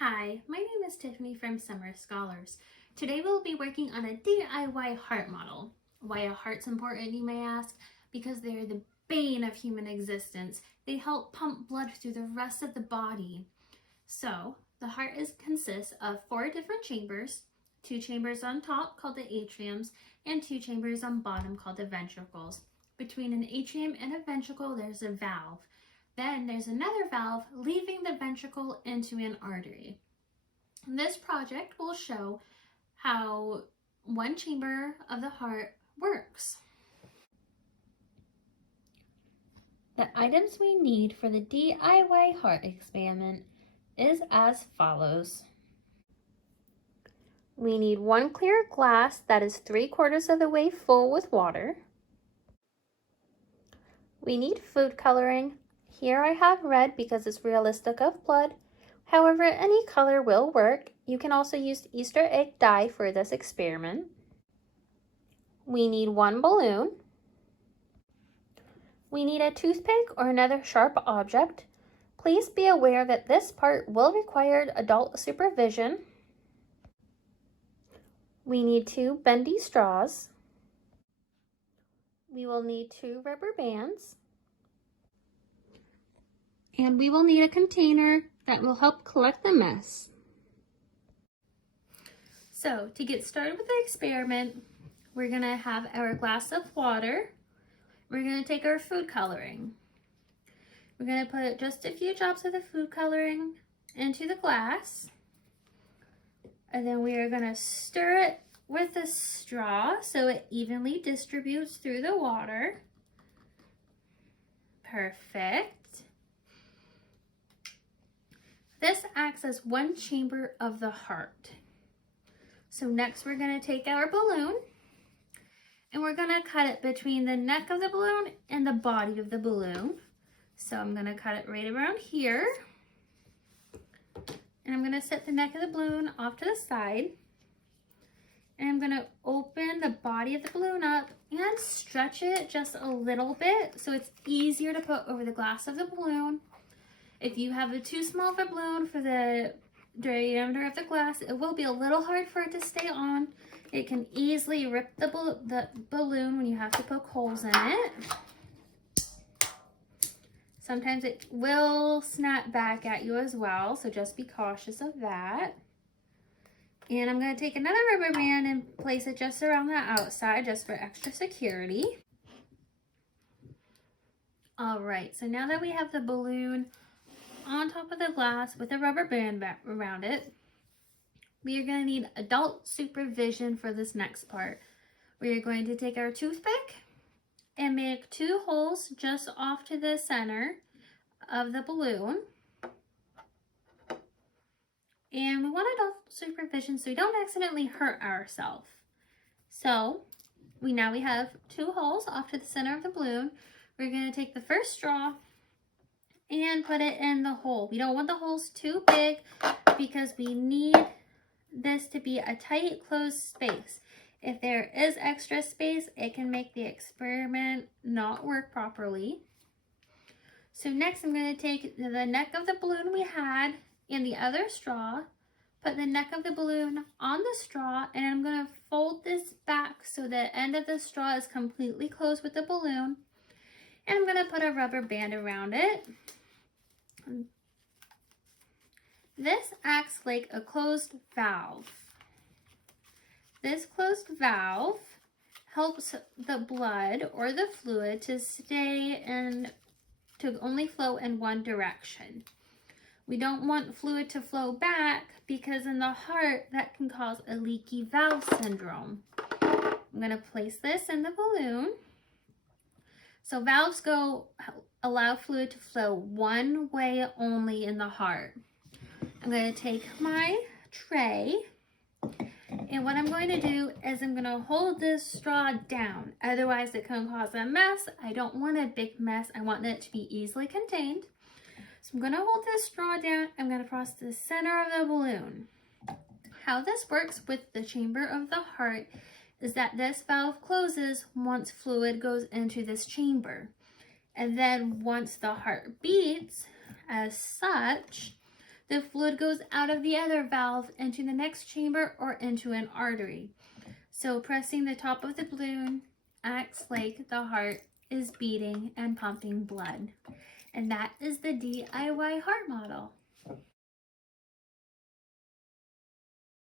Hi, my name is Tiffany from Summer Scholars. Today we'll be working on a DIY heart model. Why a heart's important, you may ask? Because they're the bane of human existence. They help pump blood through the rest of the body. So, the heart consists of 4 different chambers, 2 chambers on top called the atriums, and 2 chambers on bottom called the ventricles. Between an atrium and a ventricle, there's a valve. Then there's another valve leaving the ventricle into an artery. This project will show how one chamber of the heart works. The items we need for the DIY heart experiment is as follows. We need 1 clear glass that is 3/4 of the way full with water. We need food coloring. Here I have red because it's realistic of blood. However, any color will work. You can also use Easter egg dye for this experiment. We need 1 balloon. We need a toothpick or another sharp object. Please be aware that this part will require adult supervision. We need 2 bendy straws. We will need 2 rubber bands. And we will need a container that will help collect the mess. So to get started with the experiment, we're gonna have our glass of water. We're gonna take our food coloring. We're gonna put just a few drops of the food coloring into the glass. And then we are gonna stir it with a straw so it evenly distributes through the water. Perfect. This acts as 1 chamber of the heart. So next we're going to take our balloon and we're going to cut it between the neck of the balloon and the body of the balloon. So I'm going to cut it right around here. And I'm going to set the neck of the balloon off to the side. And I'm going to open the body of the balloon up and stretch it just a little bit so it's easier to put over the glass of the balloon. If you have a too small of a balloon for the diameter of the glass, it will be a little hard for it to stay on. It can easily rip the balloon when you have to poke holes in it. Sometimes it will snap back at you as well, so just be cautious of that. And I'm going to take another rubber band and place it just around the outside just for extra security. All right, so now that we have the balloon on top of the glass with a rubber band around it, we are going to need adult supervision for this next part. We are going to take our toothpick and make 2 holes just off to the center of the balloon. And we want adult supervision so we don't accidentally hurt ourselves. So now we have 2 holes off to the center of the balloon. We're going to take the first straw and put it in the hole. We don't want the holes too big because we need this to be a tight closed space. If there is extra space, it can make the experiment not work properly. So next I'm going to take the neck of the balloon we had and the other straw, put the neck of the balloon on the straw, and I'm going to fold this back so the end of the straw is completely closed with the balloon. And I'm going to put a rubber band around it. This acts like a closed valve. This closed valve helps the blood or the fluid to only flow in one direction. We don't want fluid to flow back because in the heart that can cause a leaky valve syndrome. I'm going to place this in the balloon. So valves allow fluid to flow one way only in the heart. I'm going to take my tray, and what I'm going to do is I'm going to hold this straw down. Otherwise it can cause a mess. I don't want a big mess. I want it to be easily contained. So I'm going to hold this straw down. I'm going to cross the center of the balloon. How this works with the chamber of the heart is that this valve closes once fluid goes into this chamber. And then once the heart beats, as such, the fluid goes out of the other valve into the next chamber or into an artery. So pressing the top of the balloon acts like the heart is beating and pumping blood. And that is the DIY heart model.